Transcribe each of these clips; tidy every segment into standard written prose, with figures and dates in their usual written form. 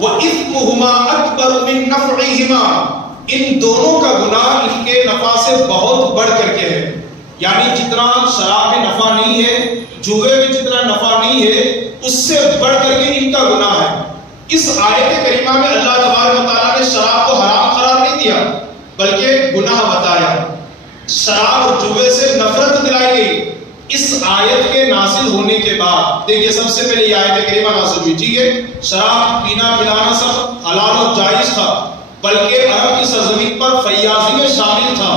وَإِثْمُهُمَا أَكْبَرُ مِن نَفْعِهِمَا، ان دونوں کا گناہ ان کے نفع سے بہت بڑھ کر کے ہے. یعنی جتنا شراب میں نفع نہیں ہے، جوئے میں جتنا نفع نہیں ہے، اس سے بڑھ کر کے ان کا گناہ ہے. اس آیت کریمہ میں اللہ تبارک و تعالیٰ نے شراب کو حرام قرار نہیں دیا بلکہ گناہ بتایا. شراب اور جوئے سے نفرت دلائی گئی. اس آیت کے نازل ہونے کے بعد دیکھیے، سب سے پہلے یہ آیت کریمہ نازل ہوئی، ٹھیک ہے، شراب پینا پلانا سب حلال اور جائز تھا، بلکہ عرب کی سرزمین پر فیاضی میں شامل تھا.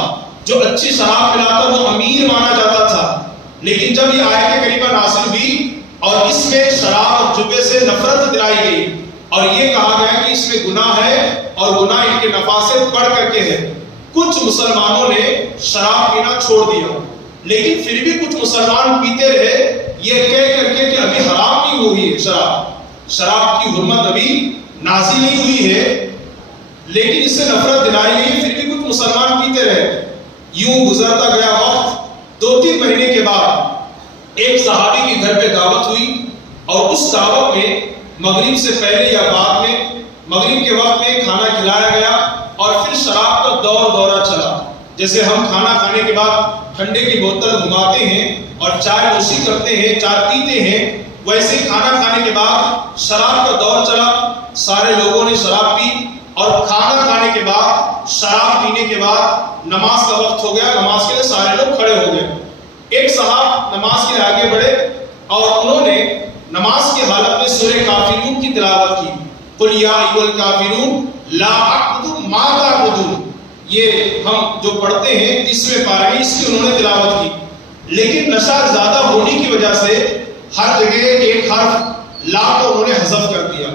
جو اچھی شراب پلاتا وہ امیر مانا جاتا تھا. لیکن جب یہ آیت کریمہ نازل ہوئی اور اس میں شراب اور جوئے سے نفرت دلائی گئی اور یہ کہا گیا کہ اس میں گناہ ہے اور گناہ ان کے نفع سے بڑھ کر کے ہے، کچھ مسلمانوں نے شراب پینا چھوڑ دیا. لیکن پھر بھی کچھ مسلمان پیتے رہے، یہ کہہ کر کے کہ ابھی حرام نہیں ہوئی ہے شراب کی حرمت ابھی نازل نہیں ہوئی ہے، لیکن اس سے نفرت دلائی گئی، پھر بھی کچھ مسلمان پیتے رہے. یوں گزرتا گیا وقت. 2-3 مہینے کے بعد ایک صحابی کے گھر پہ دعوت ہوئی اور اس دعوت میں مغرب سے پہلے یا بعد میں مغرب کے وقت میں کھانا کھلایا گیا اور پھر شراب کا دورہ چلا. جیسے ہم کھانا کھانے کے بعد ٹھنڈے کی بوتل گھماتے ہیں اور چائے نوشی کرتے ہیں، چائے پیتے ہیں، ویسے کھانا کھانے کے بعد شراب کا دور چلا. سارے لوگوں نے شراب پی اور کھانا کھانے کے بعد شراب پینے کے بعد نماز کا وقت ہو گیا. نماز کے لیے سارے لوگ کھڑے ہو گئے. ایک صاحب نماز کے لیے آگے بڑھے اور انہوں نے نماز کی حالت میں سورہ کافرون کی تلاوت کی. قل یا ایھا الکافرون لا اعبد ما تعبدون. یہ ہم جو پڑھتے ہیں 30ویں پارے میں، اس کی انہوں نے تلاوت کی. لیکن نشہ زیادہ ہونے کی وجہ سے ہر جگہ ایک حرف لا کو انہوں نے حذف کر دیا.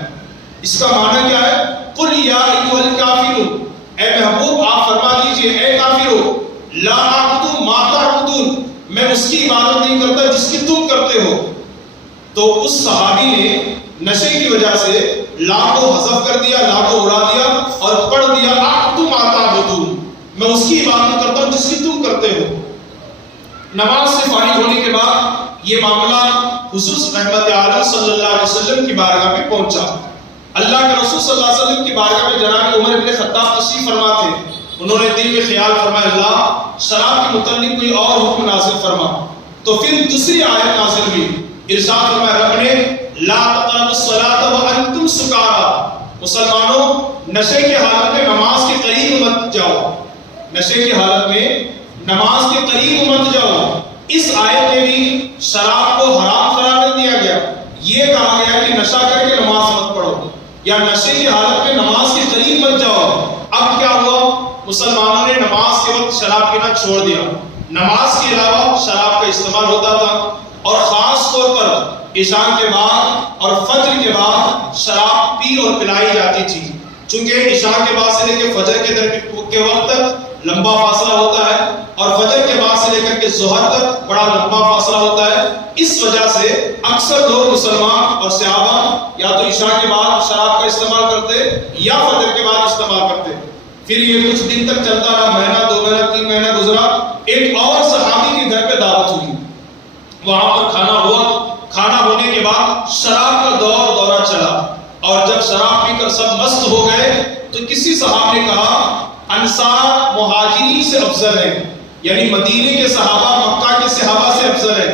اس کا معنی کیا ہے؟ قل یا ایھا الکافرون، اے محبوب آپ فرما دیجئے اے کافرو، لا اعبد ما تعبدون، میں اس کی عبادت نہیں کرتا جس کی تم کرتے ہو. تو اس صحابی نے نشے کی وجہ سے لا کو حذف کر دیا، لا کو اڑا دیا اور پڑھ دیا اعبد ما تعبدون، میں اس کی عبادت کرتا ہوں جس کی تم کرتے ہو. نماز سے فارغ ہونے کے بعد یہ معاملہ حضور رحمت عالم صلی اللہ علیہ وسلم کی بارگاہ میں پہنچا. اللہ کے رسول صلی اللہ علیہ وسلم کی بارگاہ میں جناب عمر بن خطاب تشریف فرما تھے. انہوں نے دل میں خیال فرمایا اللہ شراب کے متعلق کوئی اور حکم نازل فرما. تو پھر دوسری آیت نازل ہوئی. ارشاد فرمایا رب نے لا تقربوا الصلاۃ وانتم سکارى، مسلمانوں نشے کی حالت میں نماز کے قریب مت جاؤ، نشے کی حالت میں نماز کے قریب مت جاؤ. اس آیت میں بھی شراب کو حرام قرار نہیں دیا گیا. یہ کہا گیا کہ نشہ کر کے نماز مت پڑھو یا نشے کی حالت میں نماز کے قریب مت جاؤ. اب کیا ہوا؟ مسلمانوں نے نماز کے وقت شراب پینا چھوڑ دیا. نماز کے علاوہ شراب کا استعمال ہوتا تھا اور خاص طور پر عشاء کے بعد اور فجر کے بعد شراب پی اور پلائی جاتی تھی. چونکہ عشاء کے بعد سے لے کے فجر کے وقت تک لمبا فاصلہ ہوتا ہے اور فجر کے بعد سے لے کر کے ظہر تک بڑا لمبا فاصلہ ہوتا ہے. اس وجہ سے اکثر لوگ مسلمان اور صحابہ یا تو عشاء کے بعد شراب کا استعمال کرتے یا فجر کے بعد استعمال کرتے. پھر یہ کچھ دن تک چلتا رہا، مہینہ 2 مہینہ 3 مہینہ گزرا. ایک اور صحابی کے گھر پہ دعوت ہوئی، وہاں پر کھانا ہوا. کھانا ہونے کے بعد شراب کا دورہ چلا اور جب شراب پی کر سب مست ہو گئے تو کسی صحابی نے کہا انصار مہاجرین سے افضل ہیں، یعنی مدینے کے صحابہ مکہ کے صحابہ سے افضل ہیں.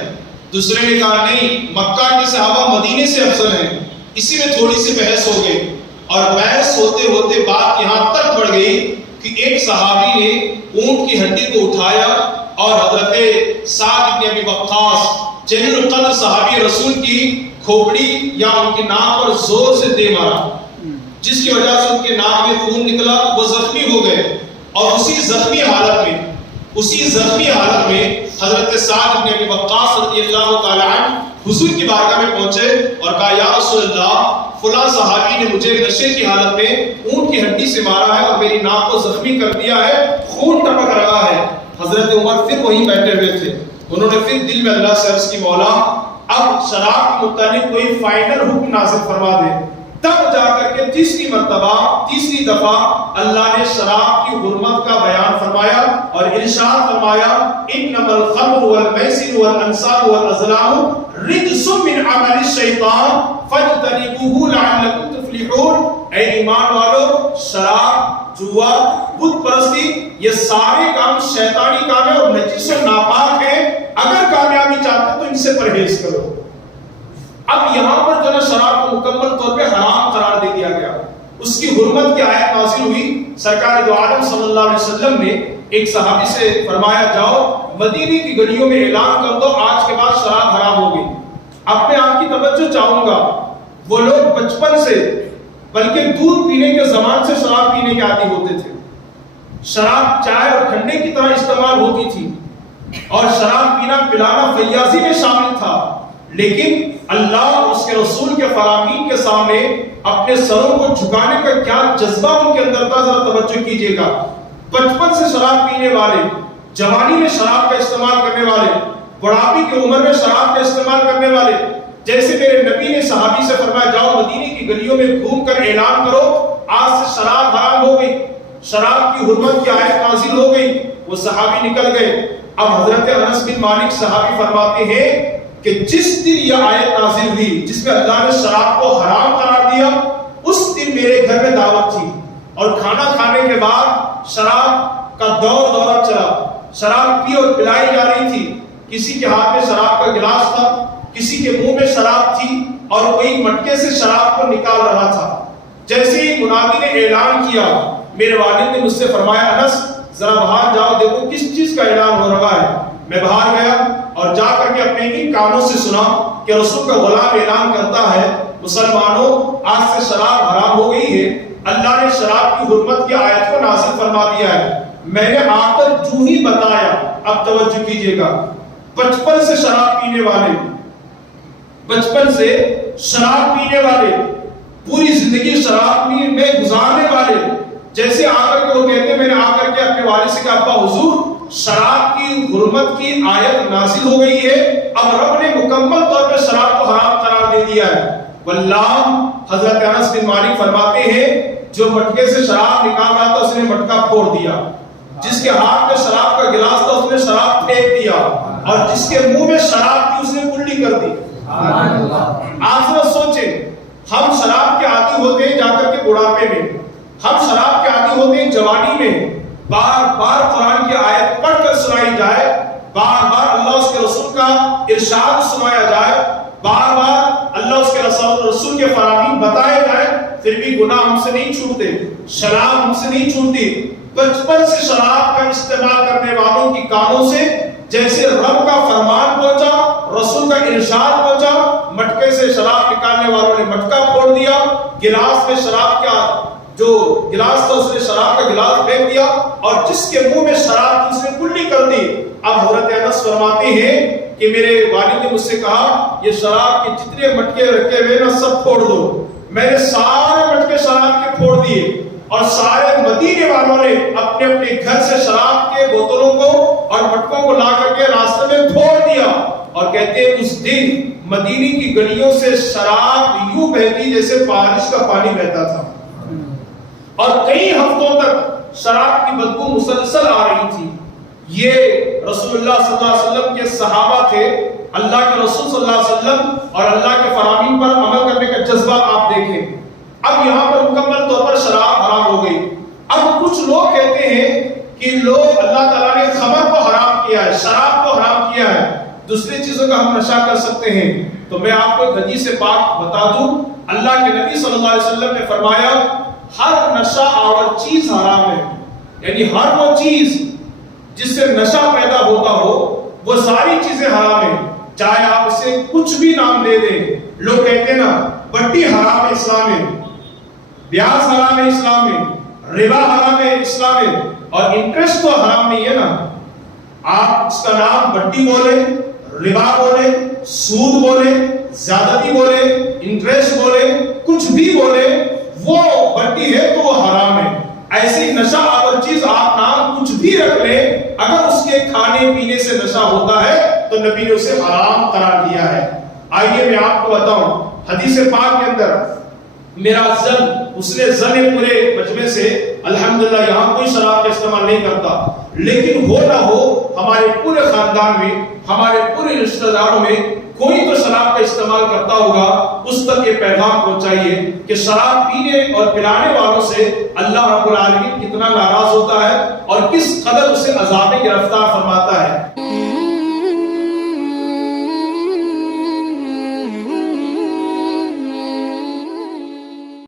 دوسرے نے کہا نہیں، مکہ کے صحابہ مدینے سے افضل ہیں. اسی میں تھوڑی سی بحث ہو گئی اور بحث ہوتے ہوتے بات یہاں تک بڑھ گئی کہ ایک صحابی نے اونٹ کی ہڈی کو اٹھایا اور حضرت سعد بن ابی وقاص جلیل القدر صحابی رسول کی کھوپڑی یا ان کی ناک پر زور سے دے مارا، جس کی وجہ سے ان کے ناک میں خون نکلا، وہ زخمی ہو گئے. اور اسی زخمی حالت میں حضرت سعد بن ابی وقاص رضی اللہ تعالی عنہ حضور کی بارگاہ میں پہنچے اور کہا یا رسول اللہ فلاں صحابی نے مجھے نشے کی حالت میں اونٹ کی ہڈی سے مارا ہے اور میری ناک کو زخمی کر دیا ہے، خون ٹپک رہا ہے. حضرت عمر پھر وہیں بیٹھے ہوئے تھے. انہوں نے پھر دل میں اللہ سے عرض کی مولا اب شراب کے متعلق کوئی فائنل حکم نازل فرما دے. تب جا کر کے تیسری مرتبہ تیسری دفعہ اللہ نے شراب کی حرمت کا بیان فرمایا اور ارشاد فرمایا انما الخمر والمیسر والانصاب والازلام رجس من عمل الشیطان فاجتنبوه لعلکم تفلحون۔ اے ایمان والو، شراب، جوا، بت پرستی، یہ سارے کام شیطانی کام ہے اور نجس و ناپاک ہیں، اگر کامیابی چاہتے ہو تو ان سے پرہیز کرو۔ اب یہاں پر جو ہے شراب کو مکمل طور پہ حرام قرار دے دیا گیا، اس کی حرمت کی آیت نازل ہوئی۔ سرکار دو عالم صلی اللہ علیہ وسلم نے ایک صحابی سے فرمایا جاؤ مدینے کی گلیوں میں اعلان کر دو آج کے بعد شراب حرام ہو گئی۔ اب میں آپ کی توجہ چاہوں گا، وہ لوگ بچپن سے بلکہ دودھ پینے کے زمان سے شراب پینے کے عادی ہوتے تھے، شراب چائے اور ٹھنڈے کی طرح استعمال ہوتی تھی اور شراب پینا پلانا فیاضی میں شامل تھا، لیکن اللہ اور اس کے رسول کے فرامین کے سامنے اپنے سروں کو جھکانے کا کیا جذبہ ان کے اندر تھا، ذرا توجہ کیجئے گا۔ بچپن سے شراب پینے والے، جوانی میں شراب کا استعمال کرنے والے، بڑھاپے کی عمر میں شراب کا استعمال کرنے والے، جیسے میرے نبی نے صحابی سے فرمایا جاؤ مدینے کی گلیوں میں گھوم کر اعلان کرو آج سے شراب حرام ہو گئی، شراب کی حرمت کی آیت نازل ہو گئی۔ وہ صحابی نکل گئے۔ اب حضرت انس بن مالک صحابی فرماتے ہیں کہ جس دن یہ آیت نازل ہوئی جس میں اللہ نے شراب کو حرام قرار دیا، اس دن میرے گھر میں دعوت تھی اور کھانا کھانے کے بعد شراب کا دورہ چلا، شراب پی اور پلائی جا رہی تھی، کسی کے ہاتھ میں شراب کا گلاس تھا، کسی کے منہ میں شراب تھی اور کوئی مٹکے سے شراب کو نکال رہا تھا۔ جیسے ہی منادی نے اعلان کیا، میرے والد نے مجھ سے فرمایا انس ذرا باہر جاؤ دیکھو کس چیز کا اعلان ہو رہا ہے۔ میں باہر گیا اور جا کر کے اپنے ان کانوں سے سنا کہ رسول کا غلام اعلان کرتا ہے مسلمانوں آج سے شراب حرام ہو گئی ہے، اللہ نے شراب کی حرمت کی آیت کو نازل فرما دیا ہے۔ میں نے آ کر جو ہی بتایا، اب توجہ کیجئے گا، بچپن سے شراب پینے والے، بچپن سے شراب پینے والے، پوری زندگی شراب میں گزارنے والے، جیسے آ کر کے وہ کہتے ہیں میں نے آ کر کے اپنے والد سے کہا ابا حضور شراب کی حرمت کی آیت نازل ہو گئی ہے، اب رب نے مکمل طور پر شراب کو حرام قرار دے دیا ہے۔ واللہ حضرت انس بن مالک فرماتے ہیں جو مٹکے سے شراب نکال رہا تھا اس نے مٹکا پھوڑ دیا، جس کے ہاتھ میں شراب کا گلاس تھا اس نے شراب پھینک دیا، اور جس کے منہ میں شراب تھی اس نے الٹی کر دی۔ آپ ذرا سوچیں، ہم شراب کے عادی ہوتے ہیں جا کر کے بڑھاپے میں، ہم شراب کے عادی ہوتے ہیں جوانی میں، بار بار قرآن کی آیت پڑھ کر سنائی جائے، بار بار اللہ اس کے رسول کا ارشاد سنایا جائے، بار بار اللہ اس کے رسول کے فرامین بتائے جائیں، پھر بھی گناہ ہم سے نہیں چھوٹتے، شراب ہم سے نہیں چھوٹتی۔ بچپن سے شراب کا استعمال کرنے والوں کی کانوں سے جیسے رب کا فرمان پہنچا، رسول کا ارشاد پہنچا، مٹکے سے شراب نکالنے والوں نے مٹکا پھوڑ دیا، گلاس میں شراب کا جو گلاس تھا اس نے شراب کا گلاس پھینک دیا، اور جس کے منہ میں شراب تھی اس نے الٹی کر دی۔ اب حضرت انس فرماتے ہیں کہ میرے والد نے مجھ سے کہا یہ شراب کے جتنے مٹکے رکھے ہوئے نا سب پھوڑ دو۔ میں نے سارے مٹکے شراب کے پھوڑ دیے، اور سارے مدینے والوں نے اپنے اپنے گھر سے شراب کے بوتلوں کو اور مٹکوں کو لا کر کے راستے میں پھوڑ دیا، اور کہتے ہیں اس دن مدینے کی گلیوں سے شراب یوں بہتی جیسے بارش کا پانی بہتا تھا، اور کئی ہفتوں تک شراب کی بدبو مسلسل آ رہی تھی۔ یہ رسول اللہ صلی اللہ علیہ وسلم کے صحابہ تھے، اللہ کے رسول صلی اللہ علیہ وسلم اور اللہ کے فرامین پر عمل کرنے کا جذبہ آپ دیکھیں۔ اب یہاں پر مکمل طور پر شراب حرام ہو گئی۔ اب کچھ لوگ کہتے ہیں کہ لوگ اللہ تعالیٰ نے خمر کو حرام کیا ہے، شراب کو حرام کیا ہے، دوسری چیزوں کا ہم نشہ کر سکتے ہیں۔ تو میں آپ کو ایک حدیث پاک بتا دوں، اللہ کے نبی صلی اللہ علیہ وسلم نے فرمایا ہر نشہ آور چیز حرام ہے، یعنی ہر وہ چیز جس سے نشہ پیدا ہوتا ہو وہ ساری چیزیں حرام ہیں، چاہے آپ اسے کچھ بھی نام دے دیں۔ لوگ کہتے ہیں نا بٹی حرام ہے اسلام میں، بیاج حرام ہے اسلام میں، ربا حرام ہے اسلام میں، اور انٹرسٹ تو حرام نہیں ہے نا۔ آپ اس کا نام بٹی بولے، ربا بولے، سود بولے، زیادتی بولے، انٹرسٹ بولے، کچھ بھی بولے، وہ بٹی ہے تو وہ حرام ہے۔ ایسی نشہ آور چیز آپ نام کچھ بھی رکھ لیں، اگر اس کے کھانے پینے سے نشہ ہوتا ہے تو نبی نے اسے حرام قرار دیا ہے۔ آئیے میں آپ کو بتاؤں، حدیث پاک کے اندر میرا زن، اس نے زن پورے مجمع سے الحمدللہ یہاں کوئی شراب کا استعمال نہیں کرتا، لیکن ہو نہ ہو ہمارے پورے خاندان میں، ہمارے پورے رشتہ داروں میں کوئی تو شراب کا استعمال کرتا ہوگا، اس تک یہ پیغام پہنچائیے کہ شراب پینے اور پلانے والوں سے اللہ رب العالمین کتنا ناراض ہوتا ہے اور کس قدر اسے عذاب گرفتار فرماتا ہے۔